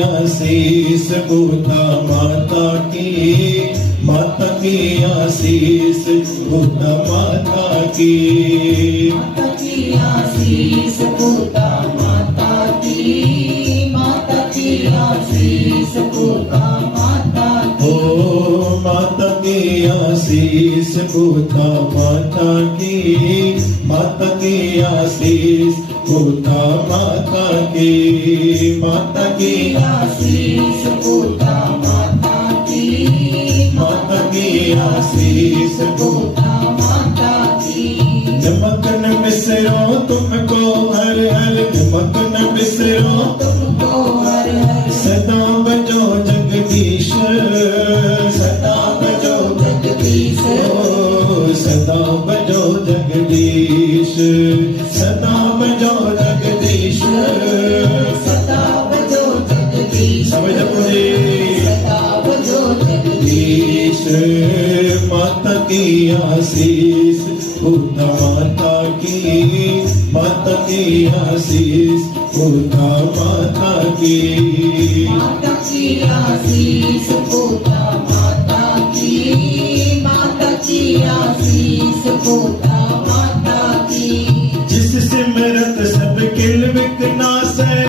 आशीष बुधा माता की आशीष बुधा माता की आशीष बुधा माता की आशीष बुधा माता की। ओ माता की आशीष बुधा माता की आशीष बुधा माता की आशीष बुधा माता की आशीष बुधा माता की। नमक न बिसरो तुमको हर हर नमक न बिसरो तुमको हर हर सदा बजो जगदीश सदा बजो जगदीश सदा बजो जगदीश सदा बजो जगदीश सदा बजो जगदीश सब जपो जी सदा बजो जगदीश। माता की आशीष बुधा माता की आशीष बुधा माता की आशीष बुधा माता की आशीष बुधा माता की। जिस सिमरत सब किल विकनाशय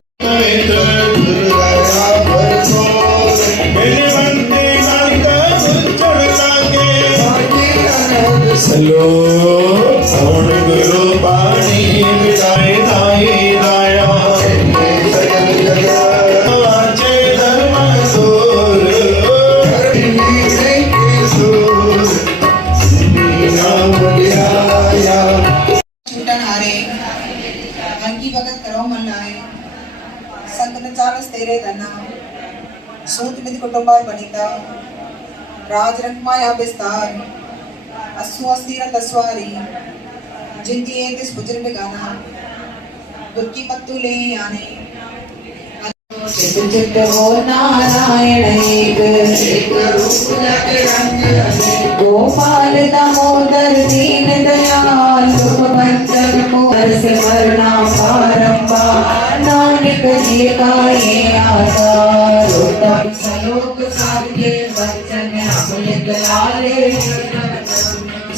सलो सौण गुरु बाणी विदाई दाई दाया आचे धर्म सूर छूटन हारे मन की भगत करो मन लाए संत न चालस तेरे धना सूत निधि कुटुंबार बनिता राज रंग माया विस्तार असु अस्थिर तस्वारी जिंती है तिस बुजुर्ग में गाना दुर्की पत्तू ले आने चित हो नारायण एक रूप रंग गोपाल दामोदर दीन दयाल रूप भंजन मोर से मरना बारंबार नानक जी का ये आधार उत्तम सलोक साधे वचन अमृत लाले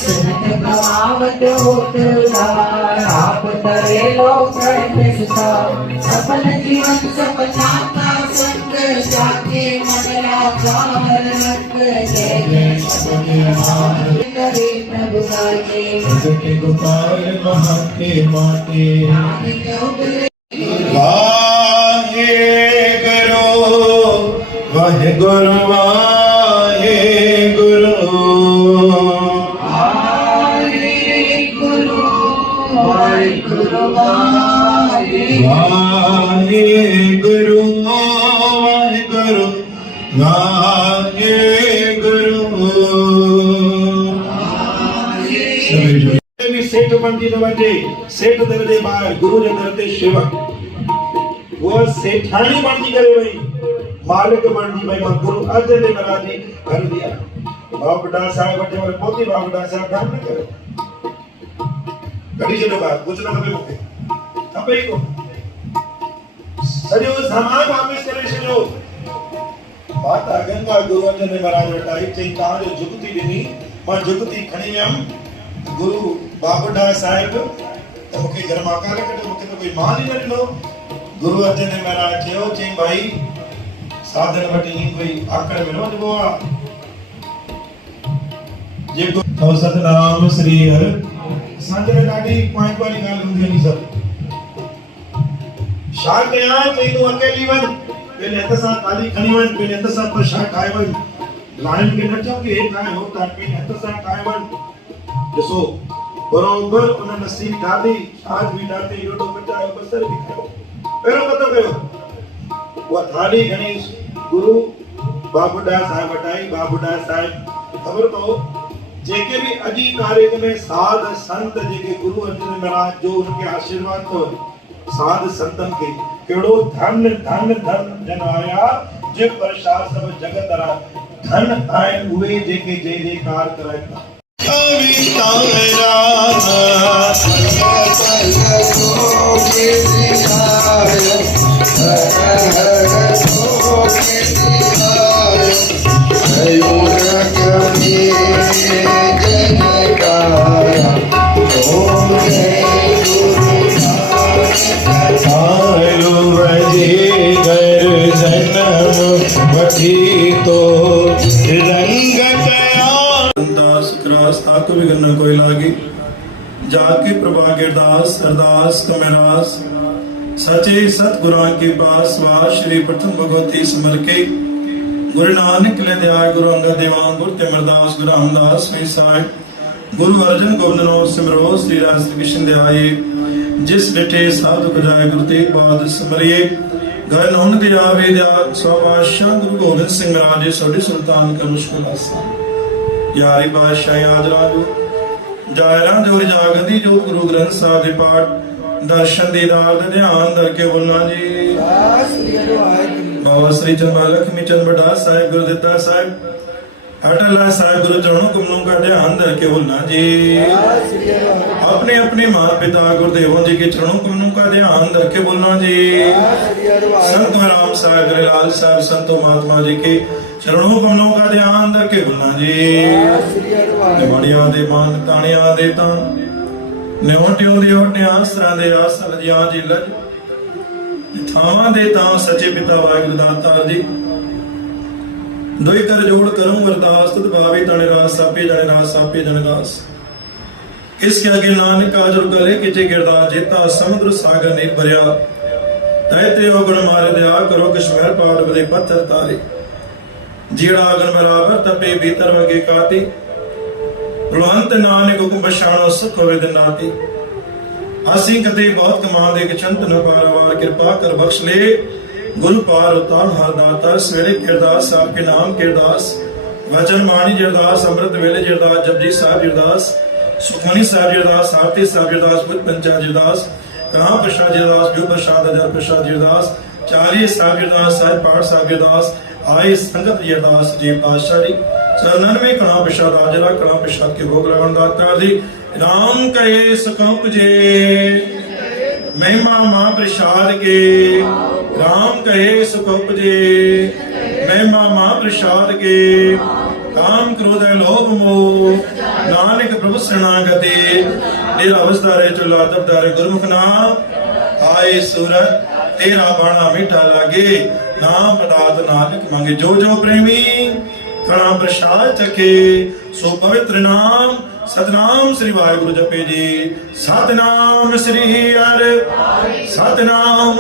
सुनत कमावत होत उदार आप तरे लो प्रण सुता सफल जीवन सपना का संग जाके मनला चार रख जय जय करे प्रभु का जय गोपाल महाते माते वाहे गुरु वाहे गुरु वाहे गुरु सेठ बनती न वठे सेठ दर जे ॿार गुरु जे दर ते शेवक वो सेठाणी बनती करे वई मालिक बनती भई मां गुरु अर्जन देव महाराज जी घर दिया बाबा साहब वटे और पोती बाबा साहब काम न करे कढी छॾो बात कुछ न खपे मूंखे खपे ई कोन सॼो ज़मान वापस करे छॾियो माता गंगा गुरु अर्जन देव महाराज वटि आई चई तव्हांजो जुगती ॾिनी मां जुगती खणी वियमि गुरु बाबा साहिब तो मूंखे घर मां काल कढियो मूंखे तो कोई मान ई न ॾिनो गुरु अर्जन देव महाराज चयो चई भाई साधन वटि ईअं कोई आकड़ में न वञिबो आहे जेको तो सतनाम श्री हर असांजे लाइ ॾाढी पॉइंट वारी ॻाल्हि हूंदी आहे सभु छा कयां चई तूं अकेली वञ पहले हथ सां थाली खणी वञ पहले हथ सां प्रसाद ठाहे वञ लाइन खे न चओ कि हे ठाहे हो ठाहे पहले हथ सां ठाहे वञ ॾिसो बरोबर उन नसीब ठाही आज बि ठाही रोटो पचायो बसर बि खायो पहिरियों पतो कयो उहा थाली खणी गुरु बाबूडा साहिब वटाई बाबूडा साहिब ख़बर अथव जेके भी अजी तारीख़ में साध संत जेके गुरु अर्जन महाराज जो उनके आशीर्वाद तो साध संतन के केड़ो धन धन धन जन आया जे प्रसाद सब जगत रा धन आए हुए जेके जय जयकार कराता कविता मेरा वठी तो रंग दास क्रास ताको भी करना कोई लागी जाके प्रभा के दास अरदास कमेरास सचे सतगुरां के पास वास श्री प्रथम भगवती समर के गुरु नानक ले दया गुरु अंगद देवान गुरु तिमरदास गुरु रामदास में साहिब गुरु अर्जन गोविंद नो सिमरो श्री राज श्री कृष्ण दयाये जिस डिठे साधु जाय गुरु तेग बहादुर सिमरिए घर नौन दिया वेद्या स्वापाशाह गुरु गोविंद सिंह महाराज सोडी सुल्तान का मुश्किल आसा यारी बादशाह आज राजू जायरा जोरी जागदी जो गुरु ग्रंथ साहिब दे पाठ दर्शन दीदार दे ध्यान धर के बोलना जी बाबा श्री चंद लक्ष्मी चंद बड़ा साहिब गुरुदिता साहिब अटला साहिब गुरु चरणों कमलों का ध्यान धर के बोलना जी अपने अपने माता पिता गुरुदेवों जी के चरणों कमलों का ध्यान धर के बोलना जी संत राम साहिब गरीलाल साहिब संतो महात्मा जी के चरणों कमलों का ध्यान धर के बोलना जी बड़िया दे मान तानिया दे तान न्योटियों दे ओटियां आसरां दे आसल जियां जी लज थावां दे तां सच्चे पिता वाहिगुरु दाता जी दोई कर जोड़ करूं अरदास तद भावे तने रास सापे जने रास सापे जने रास इसके आगे नानक आजुर गले किचे गिरदा जेता समुद्र सागर नीर भरिया तैते गुण मारे दया करो कश्मीर पाड़ बदे पत्थर तारे जीड़ा अगन बराबर तपे भीतर वगे काती रुहंत नानक हुकुम बशाणो सुख होवे दिन नाती ਅਸੀਂ ਕਦੇ ਬਹੁਤ ਕਮਾਉਂਦੇ ਕਿ ਚੰਤ ਨ ਪਾਰਾਵਾਰ ਕਿਰਪਾ ਕਰ ਬਖਸ਼ ਲੈ ਗੁਰੂ ਪਾਰ ਉਤਾਰ ਹਰ ਦਾਤਾ ਸਵੇਰੇ ਕਿਰਦਾਸ ਸਾਹਿਬ ਕੇ ਨਾਮ ਕਿਰਦਾਸ ਵਚਨ ਬਾਣੀ ਜਰਦਾਸ ਅੰਮ੍ਰਿਤ ਵੇਲੇ ਜਰਦਾਸ ਜਪਜੀ ਸਾਹਿਬ ਜਰਦਾਸ ਸੁਖਮਨੀ ਸਾਹਿਬ ਜਰਦਾਸ ਆਰਤੀ ਸਾਹਿਬ ਜਰਦਾਸ ਪੁੱਤ ਪੰਚਾ ਜਰਦਾਸ ਕਹਾਂ ਪ੍ਰਸ਼ਾਦ ਜਰਦਾਸ ਜੋ ਪ੍ਰਸ਼ਾਦ ਅਜਰ ਪ੍ਰਸ਼ਾਦ ਜਰਦਾਸ ਚਾਰੀ ਸਾਹਿਬ ਜਰਦਾਸ ਸਾਹਿਬ ਪਾਠ ਸਾਹਿਬ ਜਰਦਾਸ ਆਏ ਸੰਗਤ ਜਰਦਾਸ ਜੀ ਪਾਤਸ਼ਾਹ ਜੀ 99 ਕਣਾ ਪ੍ਰਸ਼ਾਦ ਆਜਰਾ ਕਣਾ ਪ੍ਰਸ਼ਾਦ ਕੇ ਭੋਗ ਲਗਾਉਣ ਦਾਤਾ ਜੀ राम कहे सुख जे महिमा मां प्रसाद के राम कहे सुख जे महिमा मां प्रसाद के काम क्रोध लोभ मोह नानक प्रभु शरणागति तेरा अवसदारे चुला दबदारे गुरमुख नाम आए सूरत तेरा बाणा मीठा लागे नाम पदार्थ नानक मांगे जो जो प्रेमी कणा प्रसाद चखे सो पवित्र नाम सतनाम श्री वाहिगुरु जपे जी सतनाम श्री हर सतनाम